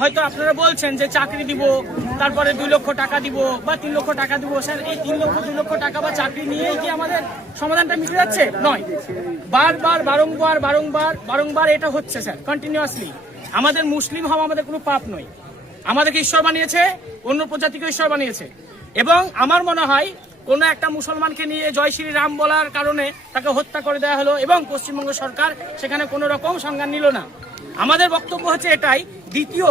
হয়তো আপনারা বলছেন যে চাকরি দিব, তারপরে 2 লক্ষ টাকা দিব বা 3 লক্ষ টাকা দিব। স্যার, এই 3 লক্ষ 2 লক্ষ টাকা বা চাকরি নিয়েই কি আমাদের সমাধানটা মিটে যাচ্ছে? নয়। বারবার বারংবার এটা হচ্ছে স্যার, কন্টিনিউয়াসলি। আমাদের মুসলিম হওয়া আমাদের কোনো পাপ নয়। আমাদেরকে ঈশ্বর বানিয়েছে, অন্য প্রজাতিকে ঈশ্বর বানিয়েছে। এবং আমার মনে হয় কোনো একটা মুসলমানকে নিয়ে জয় শ্রী রাম বলার কারণে তাকে হত্যা করে দেওয়া হলো এবং পশ্চিমবঙ্গ সরকার সেখানে কোনো রকম সংজ্ঞান নিল না। আমাদের বক্তব্য হচ্ছে এটাই। দ্বিতীয়,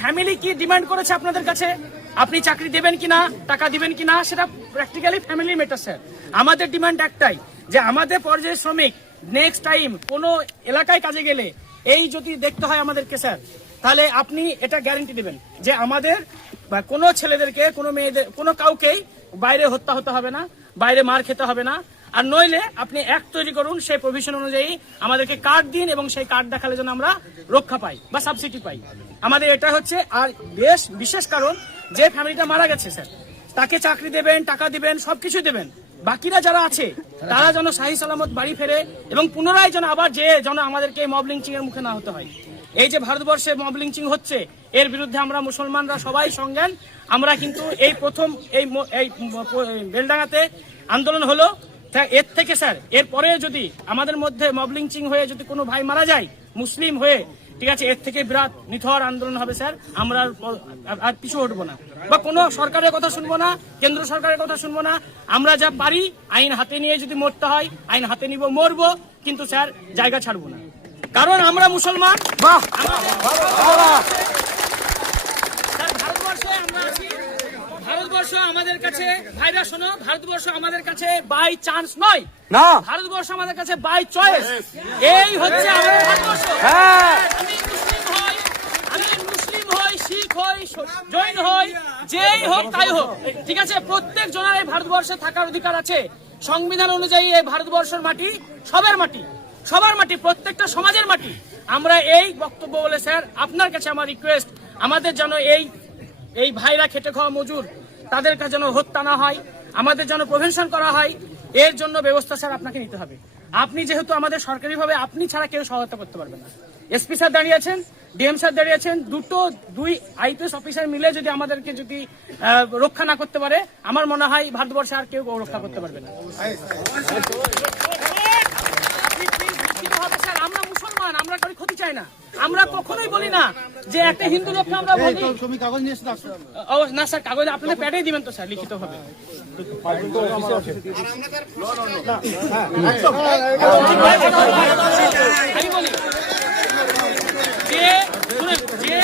ফ্যামিলি কি ডিমান্ড করেছে আপনাদের কাছে? আপনি চাকরি দেবেন কিনা, টাকা দিবেন কিনা, সেটা প্র্যাকটিক্যালি ফ্যামিলি ম্যাটার স্যার। আমাদের ডিমান্ড একটাই, যে আমাদের পর্যায়ে শ্রমিক নেক্সট টাইম কোনো এলাকায় কাজে গেলে এই যদি দেখতে হয় আমাদেরকে স্যার, তাহলে আপনি এটা গ্যারান্টি দেবেন যে আমাদের কোনো ছেলেদেরকে, কোনো মেয়েদের, কোনো কাউকেই বাইরে হত্যা হতে হবে না, বাইরে মার খেতে হবে না। আর নইলে আপনি অ্যাক্ট তৈরি করুন, সেই প্রভিশন অনুযায়ী আমাদেরকে কার্ড দিন এবং সেই কার্ড দেখালে যেন আমরা রক্ষা পাই বা সাবসিডি পাই। আমাদের এটা হচ্ছে। আর বিশেষ কারণ, যে ফ্যামিলিটা মারা গেছে স্যার, তাকে চাকরি দেবেন, টাকা দিবেন, সবকিছু দেবেন। বাকিরা যারা আছে তারা যেন সহি সালামত বাড়ি ফেরে এবং পুনরায় যেন আবার যেন আমাদেরকে মব লিঞ্চিং এর মুখে না হতে হয়। এই যে ভারতবর্ষে মব লিঞ্চিং হচ্ছে, এর বিরুদ্ধে আমরা মুসলমানরা সবাই সংজ্ঞান। আমরা কিন্তু এই প্রথম এই বেলডাঙ্গাতে আন্দোলন হলো, এর থেকে স্যার এরপরে যদি আমাদের মধ্যে মব লিঞ্চিং হয়ে যদি কোনো ভাই মারা যায় মুসলিম হয়ে, ঠিক আছে, এর থেকে বিরাট নিথর আন্দোলন হবে স্যার। আমরা আর পিছু হটবো না বা কোনো সরকারের কথা শুনবো না, কেন্দ্র সরকারের কথা শুনবো না। আমরা যা পারি আইন হাতে নিয়ে যদি মরতে হয় আইন হাতে নিব, মরবো, কিন্তু স্যার জায়গা ছাড়বো না। কারণ আমরা মুসলমান। ভারতবর্ষ আমাদের কাছে, ভাইরা শোনো, ভারতবর্ষ আমাদের কাছে বাই চান্স নয়, না, ভারতবর্ষ আমাদের কাছে বাই চয়েস। এই হচ্ছে আমাদের ভারতবর্ষ। আমি মুসলিম হই, শিখ হই, জৈন হই, যেই হোক তাই হোক, ঠিক আছে, প্রত্যেক জনের এই ভারতবর্ষে থাকার অধিকার আছে। সংবিধান অনুযায়ী এই ভারতবর্ষের মাটি সবার মাটি, সবার মাটি, প্রত্যেকটা সমাজের মাটি। আমরা এই বক্তব্য বলে স্যার আপনার কাছে আমার রিকোয়েস্ট, আমাদের যেন এই ভাইরা খেটে খাওয়া মজুর, তাদের কাছে যেন হত্যা না হয়, আমাদের যেন প্রিভেনশন করা হয়, এর জন্য ব্যবস্থা স্যার আপনাকে নিতে হবে। আপনি যেহেতু আমাদের সরকারিভাবে, আপনি ছাড়া কেউ সহায়তা করতে পারবে না। এসপি স্যার দাঁড়িয়ে আছেন, ডিএম স্যার দাঁড়িয়ে আছেন, দুই আইপিএস অফিসার মিলে যদি আমাদেরকে যদি রক্ষা না করতে পারে, আমার মনে হয় ভারতবর্ষে আর কেউ রক্ষা করতে পারবে না। আমরা মুসলমান, আমরা কারো ক্ষতি চাই না। আমরা কখনোই বলি না যে একটা হিন্দু লোককে আমরা বলি না স্যার, কাগজ আপনাদের প্যাডেই দিবেন তো স্যার, লিখিত ভাবে। আমি বলি যে